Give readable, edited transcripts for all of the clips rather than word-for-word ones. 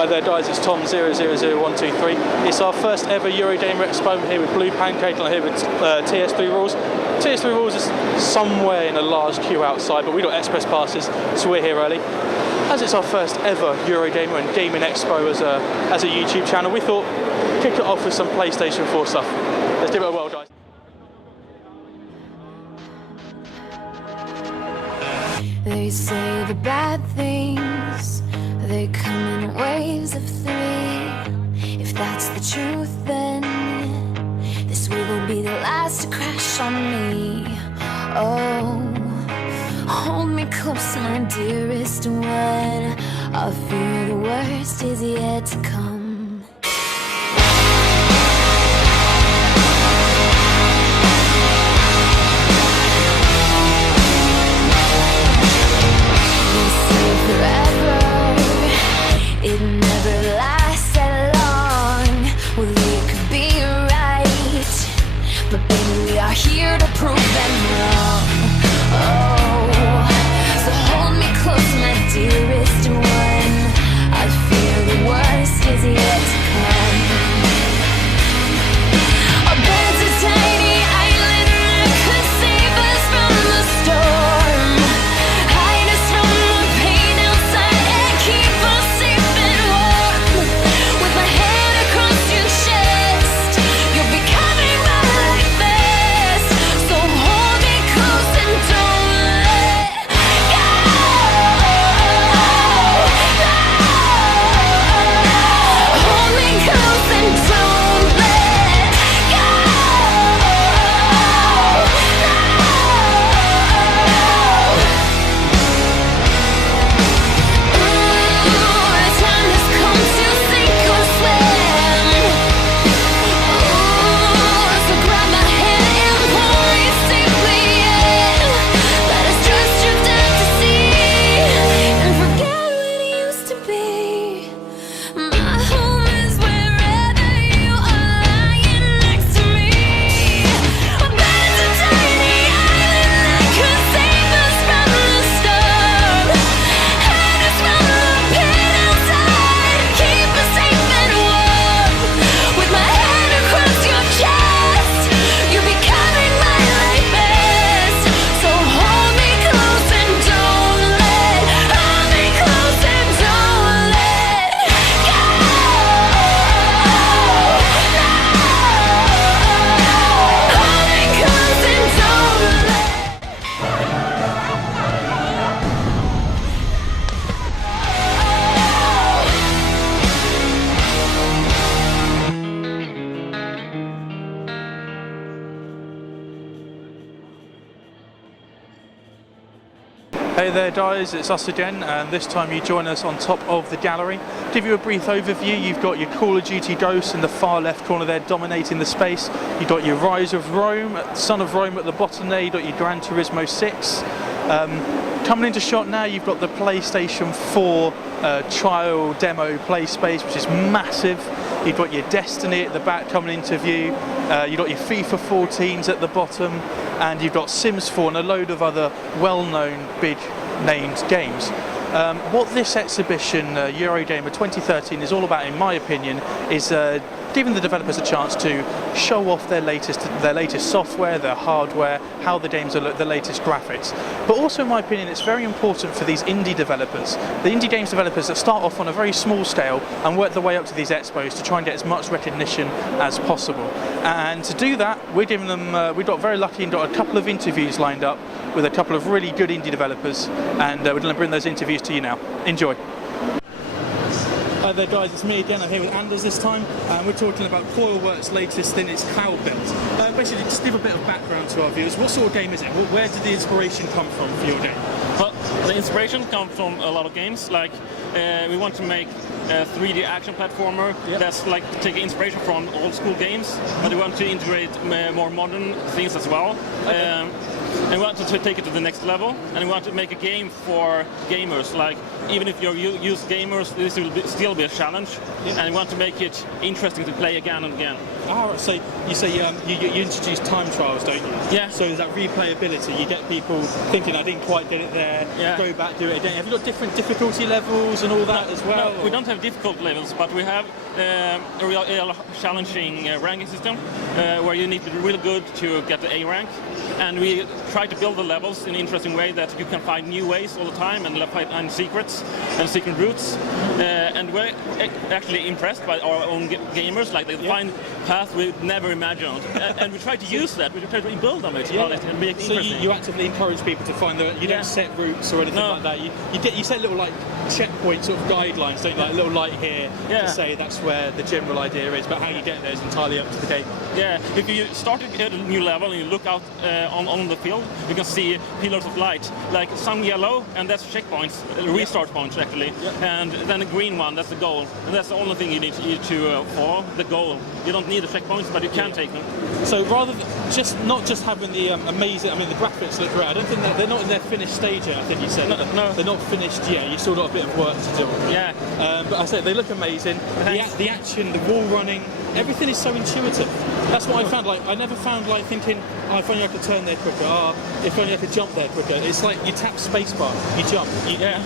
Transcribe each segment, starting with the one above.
Hi there guys, it's Tom000123. It's our first ever EUROGAMER EXPO. I'm here with Blue Pancake and I'm here with TS3 Rules. TS3 Rules is somewhere in a large queue outside, but we got express passes, so we're here early. As it's our first ever EUROGAMER and Gaming Expo as a YouTube channel, we thought kick it off with some PlayStation 4 stuff. Let's give it a whirl, guys. They say the bad things, they come in waves of 3. If that's the truth, then this will be the last to crash on me. Oh, hold me close, my dearest one. I fear the worst is yet to come. It never lasts that long. Well, it could be right, but baby, we are here to prove them wrong. Oh, so hold me close, my dearest one. I fear the worst is yet to come. Our bed's a tiny island that could save us from the storm, hide us from the pain outside and keep us safe. With my hand across your chest, you'll be coming by like this. So hold me close and don't let go. Hold me close and don't let go. Ooh, the time has come to sink or swim. Ooh, so grab my hand and pull me safely in. Let us just drift out to sea and forget what it used to be. My home is wherever you are, lying next to me. Our bed's a tiny island that could save us from the storm, hide us from the pain outside, keep us safe and warm. With my hand across your chest, you'll be coming by like this. So hold me close and don't let, hold me close and don't let go. Hold me close and don't let. Hey there guys, it's us again, and this time you join us on top of the gallery. Give you a brief overview. You've got your Call of Duty Ghosts in the far left corner there dominating the space. You've got your Rise of Rome, Son of Rome at the bottom there. You've got your Gran Turismo 6. Coming into shot now, you've got the PlayStation 4 trial demo play space, which is massive. You've got your Destiny at the back coming into view. You've got your FIFA 14s at the bottom, and you've got Sims 4 and a load of other well-known big named games. What this exhibition, EuroGamer 2013, is all about, in my opinion, is giving the developers a chance to show off their latest software, their hardware, how the games are, the latest graphics. But also, in my opinion, it's very important for these indie developers, the indie games developers that start off on a very small scale and work their way up to these expos to try and get as much recognition as possible. And to do that, we're giving them, we got very lucky and got a couple of interviews lined up with a couple of really good indie developers, and we're going to bring those interviews to you now. Enjoy. Hi there guys, it's me again. I'm here with Anders this time, and we're talking about Coilworks' latest thing. It's Cloudbuilt. Basically, just give a bit of background to our viewers. What sort of game is it? Where did the inspiration come from for your game? Well, the inspiration comes from a lot of games. Like we want to make a 3D action platformer that's like taking inspiration from old school games, but we want to integrate more modern things as well. And we want to take it to the next level, and we want to make a game for gamers. Like, even if you're used gamers, this will still be a challenge, and we want to make it interesting to play again and again. So you say you introduce time trials, don't you? Yeah. So there's that replayability. You get people thinking, I didn't quite get it there. Yeah. Go back, do it again. Have you got different difficulty levels and all that as well? No, we don't have difficult levels, but we have a real challenging ranking system where you need to be really good to get the A rank. And we try to build the levels in an interesting way that you can find new ways all the time and find secrets and secret routes. And we're actually impressed by our own gamers, like they find paths we never imagined. And we try to use that. We try to build on it. And make it so interesting. you actively encourage people to find you don't set routes or anything like that. You set little like checkpoint sort of guidelines, don't you? Like a little light here to say that's where the general idea is, but how you get there is entirely up to the game. Yeah, if you start at a new level and you look out on the field, you can see pillars of light, like some yellow, and that's checkpoints, restart points actually, and then a green one, that's the goal. And that's the only thing you need to follow, the goal. You don't need the checkpoints, but you can take them. So rather than not just having the amazing, I mean the graphics look great. I don't think they're not in their finished stage yet. I think you said no. They're not finished yet. You've still got a bit of work to do. Yeah. But I say they look amazing. The action, the wall running, everything is so intuitive. That's what I found. Like I never found like thinking, oh, if only I could turn there quicker. If only I could jump there quicker. It's like you tap spacebar, you jump,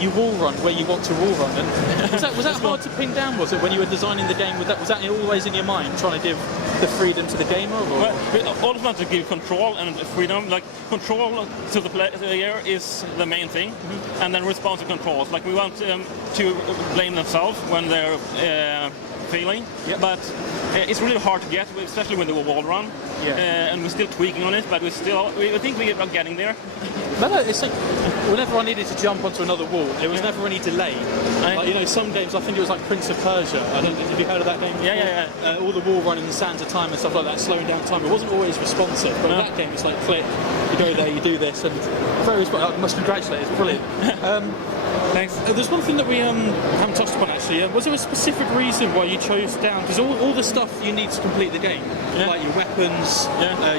you wall run where you want to wall run. And was that hard to pin down? Was it when you were designing the game? Was that always in your mind, trying to give the freedom to the gamer? Or? Well, we always want to give control and freedom. Like control to the player is the main thing, and then responsive controls. Like we want them to blame themselves when they're failing, but it's really hard to get, especially with the wall run. And we're still tweaking on it, but we think we are getting there. But it's like whenever I needed to jump onto another wall, there was never any delay. Like, some games, I think it was like Prince of Persia. I don't know, have you heard of that game before? Yeah. All the wall running, the sands of time and stuff like that, slowing down time. It wasn't always responsive, but that game it's like click, you go there, you do this, and very I must congratulate. It's brilliant. Thanks. There's one thing that we haven't touched upon actually. Was there a specific reason why you chose down? Because all the stuff you need to complete the game, like your weapons,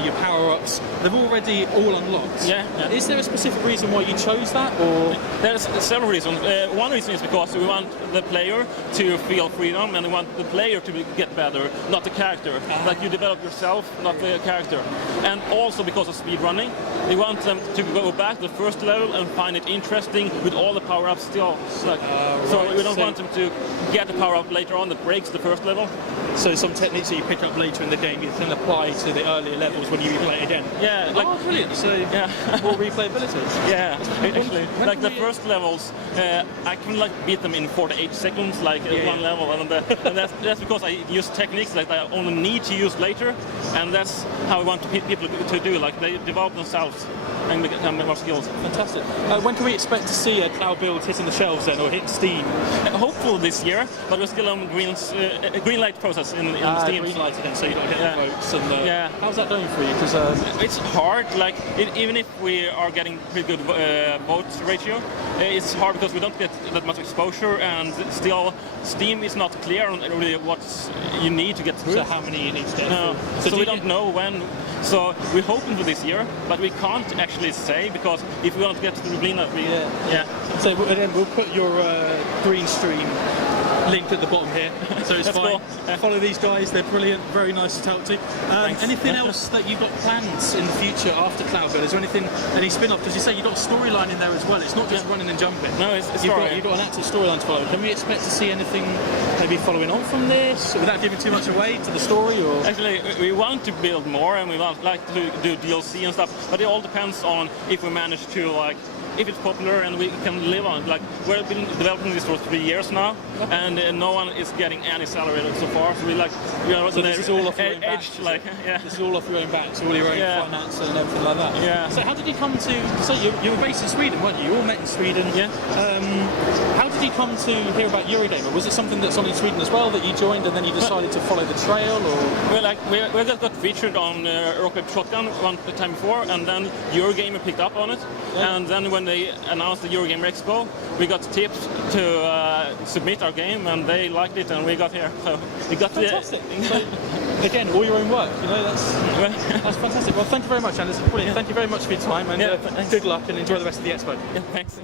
your power-ups, they've already all unlocked. Is there a specific reason why you chose that, or? There's several reasons. One reason is because we want the player to feel freedom, and we want the player to get better, not the character. Like you develop yourself, not the character. And also because of speed running, we want them to go back to the first level and find it interesting with all the power-ups still. So we don't want them to get the power-up later on that breaks the first level. So some techniques that you pick up later in the game you can apply to the earlier levels when you replay it again. Yeah, like brilliant. So more replayability. Yeah, actually, like the first levels, I can like beat them in 48 seconds, like one level, and that's because I use techniques that I only need to use later, and that's how I want people to do. Like they develop themselves and become more skills. Fantastic. When can we expect to see a Cloudbuilt hitting the shelves then, or hitting Steam? Hopefully this year, but we're still on green light process in Steam. Green light again, so you don't get the votes. And, how's that going for you? Because it's hard. Like even if we are getting pretty good vote ratio, it's hard because we don't get that much exposure, and still Steam is not clear on really what you need to get through. So how many you need to get through? So we don't know when. So we're hoping for this year, but we can't actually say because if we want to get to the green light, So then we'll put your green stream linked at the bottom here, so it's fine. Cool. Follow these guys, they're brilliant, very nice to talk to. Anything else that you've got plans in the future after Cloudbuilt? Is there any spin-off? Because you say you've got a storyline in there as well, it's not just running and jumping. No, it's you've got an active storyline to follow. Can we expect to see anything maybe following on from this, without giving too much away to the story? Or actually, we want to build more, and we want like to do DLC and stuff, but it all depends on if we manage to if it's popular and we can live on it. Like we've been developing this for 3 years now, and no one is getting any salary so far. So we are so this is all off your own back. This is all off your own back, so all your own finance and everything like that. Yeah. So how did you come to? So you were based in Sweden, weren't you? You all met in Sweden. Yeah. How did you come to hear about EUROGAMER? Was it something that's on in Sweden as well that you joined, and then you decided to follow the trail, or? Well, we just got featured on Rock Paper Shotgun one time before, and then EUROGAMER picked up on it, and then when they announced the EUROGAMER EXPO, we got tips to submit our game, and they liked it, and we got here. So we got fantastic. So, again, all your own work. That's fantastic. Well, thank you very much, Anders. Brilliant. Thank you very much for your time, and good luck, and enjoy the rest of the expo. Yeah, thanks.